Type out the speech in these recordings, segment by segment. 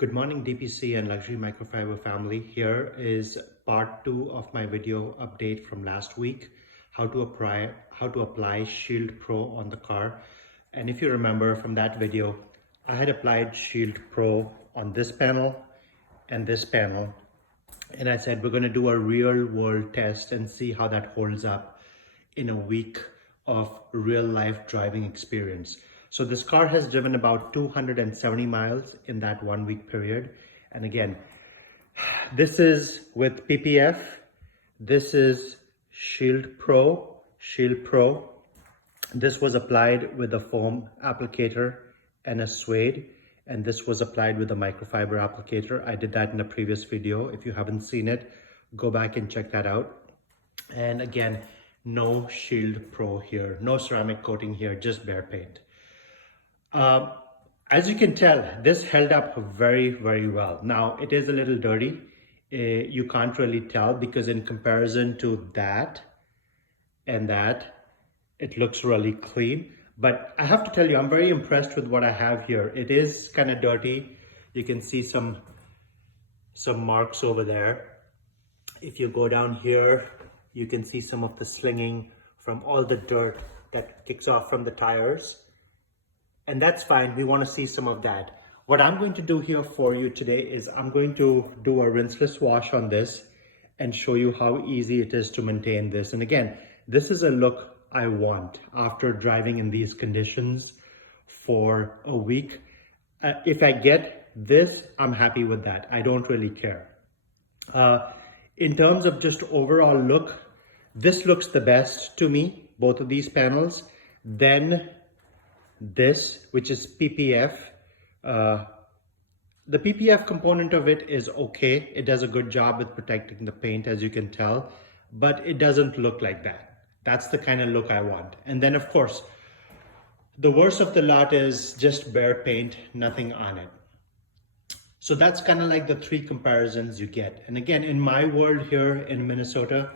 Good morning, DPC and Luxury Microfiber family. Here is part 2 of my video update from last week, how to apply Shield Pro on the car. And if you remember from that video, I had applied Shield Pro on this panel and this panel. And I said, we're going to do a real world test and see how that holds up in a week of real life driving experience. So this car has driven about 270 miles in that 1 week period. And again, this is with PPF. This is Shield Pro. This was applied with a foam applicator and a suede. And this was applied with a microfiber applicator. I did that in a previous video. If you haven't seen it, go back and check that out. And again, no Shield Pro here, no ceramic coating here, just bare paint. As you can tell, this held up very, very well. Now it is a little dirty. You can't really tell because in comparison to that and that, it looks really clean. But I have to tell you, I'm very impressed with what I have here. It is kind of dirty. You can see some marks over there. If you go down here, you can see some of the slinging from all the dirt that kicks off from the tires. And that's fine, we want to see some of that. What I'm going to do here for you today is I'm going to do a rinseless wash on this and show you how easy it is to maintain this. And again, this is a look I want after driving in these conditions for a week. If I get this, I'm happy with that. I don't really care. In terms of just overall look, this looks the best to me, both of these panels. Then this, which is PPF. The PPF component of it is okay. It does a good job with protecting the paint, as you can tell, but it doesn't look like that. That's the kind of look I want. And then of course, the worst of the lot is just bare paint, nothing on it. So that's kind of like the three comparisons you get. And again, in my world here in Minnesota,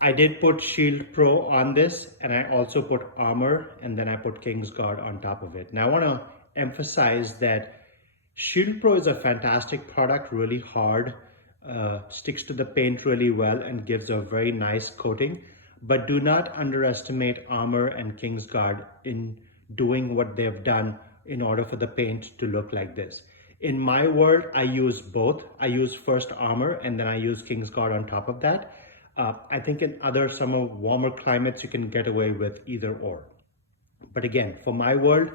I did put Shield Pro on this, and I also put Armor, and then I put Kingsguard on top of it. Now I want to emphasize that Shield Pro is a fantastic product, really hard, sticks to the paint really well and gives a very nice coating. But do not underestimate Armor and Kingsguard in doing what they've done in order for the paint to look like this. In my world, I use both. I use first Armor and then I use Kingsguard on top of that. I think in other summer warmer climates, you can get away with either or. But again, for my world,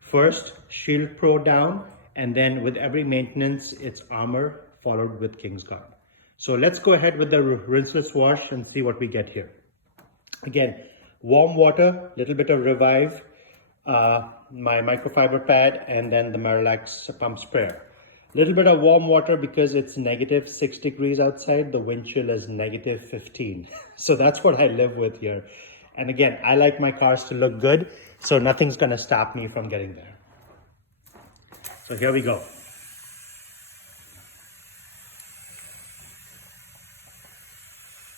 first Shield Pro down, and then with every maintenance, it's Armor followed with Kingsguard. So let's go ahead with the rinseless wash and see what we get here. Again, warm water, little bit of Revive, my microfiber pad, and then the Marilax pump sprayer. Little bit of warm water because it's -6 degrees outside. The wind chill is -15. So that's what I live with here. And again, I like my cars to look good, so nothing's gonna stop me from getting there. So here we go.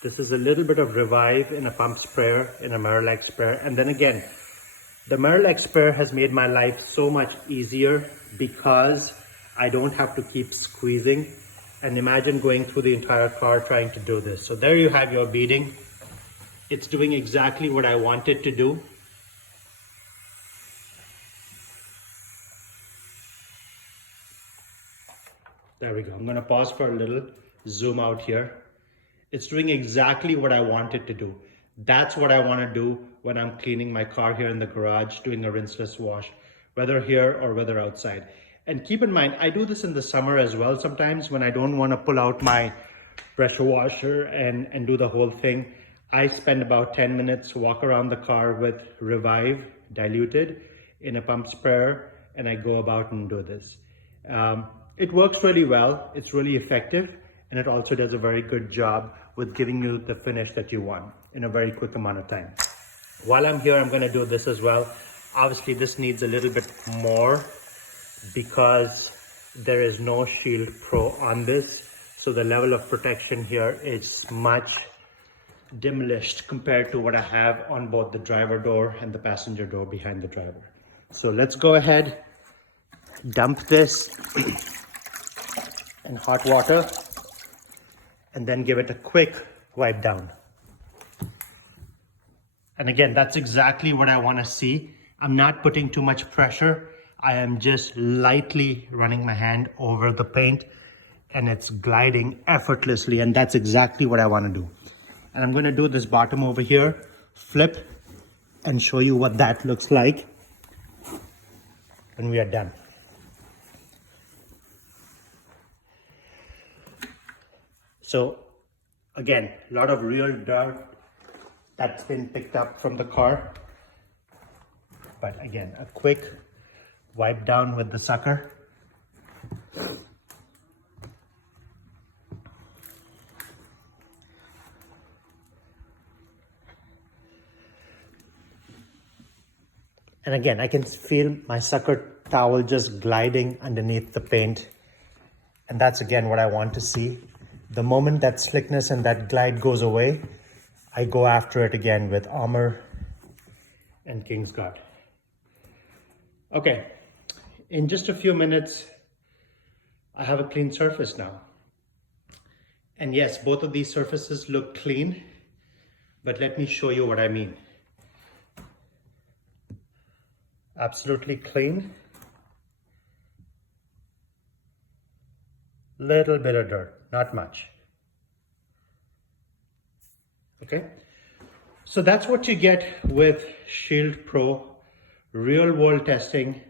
This is a little bit of Revive in a pump sprayer, in a Marilax sprayer. And then again, the Marilax sprayer has made my life so much easier because I don't have to keep squeezing. And imagine going through the entire car trying to do this. So there you have your beading. It's doing exactly what I want it to do. There we go. I'm gonna pause for a little, zoom out here. It's doing exactly what I want it to do. That's what I wanna do when I'm cleaning my car here in the garage, doing a rinseless wash, whether here or whether outside. And keep in mind, I do this in the summer as well sometimes when I don't want to pull out my pressure washer and do the whole thing. I spend about 10 minutes, walk around the car with Revive diluted in a pump sprayer, and I go about and do this. It works really well, it's really effective, and it also does a very good job with giving you the finish that you want in a very quick amount of time. While I'm here, I'm going to do this as well. Obviously, this needs a little bit more because there is no Shield Pro on this, so the level of protection here is much diminished compared to what I have on both the driver door and the passenger door behind the driver. So let's go ahead, dump this and hot water, and then give it a quick wipe down. And again, that's exactly what I want to see. I'm not putting too much pressure. I am just lightly running my hand over the paint and it's gliding effortlessly, and that's exactly what I want to do. And I'm going to do this bottom over here, flip, and show you what that looks like when we are done. So again, a lot of real dirt that's been picked up from the car. But again, a quick wipe down with the sucker. And again, I can feel my sucker towel just gliding underneath the paint. And that's again what I want to see. The moment that slickness and that glide goes away, I go after it again with Armor and Kingsguard. Okay, in just a few minutes, I have a clean surface now. And yes, both of these surfaces look clean, but let me show you what I mean. Absolutely clean. Little bit of dirt, not much. Okay, so that's what you get with Shield Pro real world testing.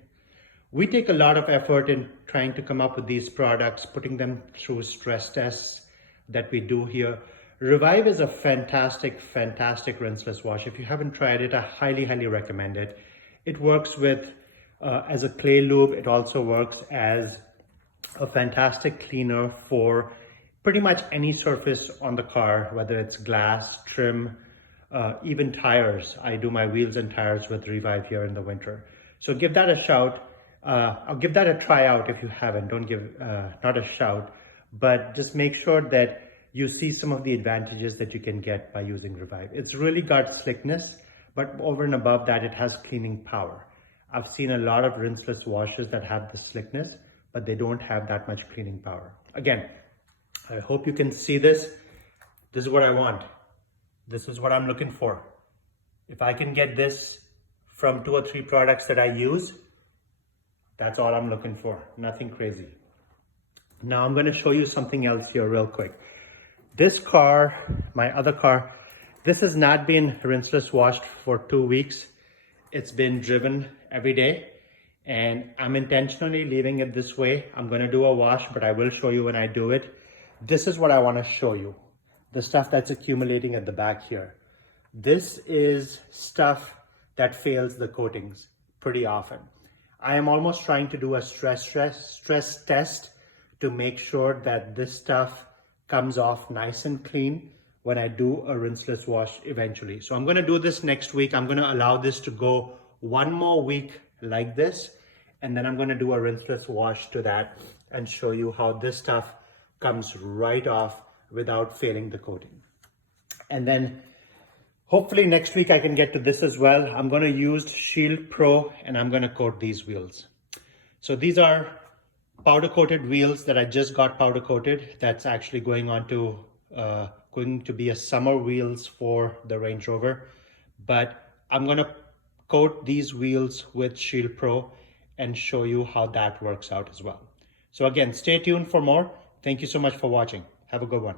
We take a lot of effort in trying to come up with these products, putting them through stress tests that we do here. Revive is a fantastic rinseless wash. If you haven't tried it, I highly recommend it. It works with as a clay lube. It also works as a fantastic cleaner for pretty much any surface on the car, whether it's glass, trim, even tires. I do my wheels and tires with Revive here in the winter. So give that a shout. I'll give that a try out if you haven't. Don't give, not a shout, but just make sure that you see some of the advantages that you can get by using Revive. It's really got slickness, but over and above that, it has cleaning power. I've seen a lot of rinseless washes that have the slickness, but they don't have that much cleaning power. Again, I hope you can see this. This is what I want. This is what I'm looking for. If I can get this from 2 or 3 products that I use, that's all I'm looking for. Nothing crazy. Now I'm going to show you something else here real quick. This car, my other car, this has not been rinseless washed for 2 weeks. It's been driven every day, and I'm intentionally leaving it this way. I'm going to do a wash, but I will show you when I do it. This is what I want to show you. The stuff that's accumulating at the back here. This is stuff that fails the coatings pretty often. I am almost trying to do a stress test to make sure that this stuff comes off nice and clean when I do a rinseless wash eventually. So I'm going to do this next week. I'm going to allow this to go 1 more week like this, and then I'm going to do a rinseless wash to that and show you how this stuff comes right off without failing the coating. And then hopefully next week I can get to this as well. I'm going to use Shield Pro and I'm going to coat these wheels. So these are powder coated wheels that I just got powder coated. That's actually going to be a summer wheels for the Range Rover. But I'm going to coat these wheels with Shield Pro and show you how that works out as well. So again, stay tuned for more. Thank you so much for watching. Have a good one.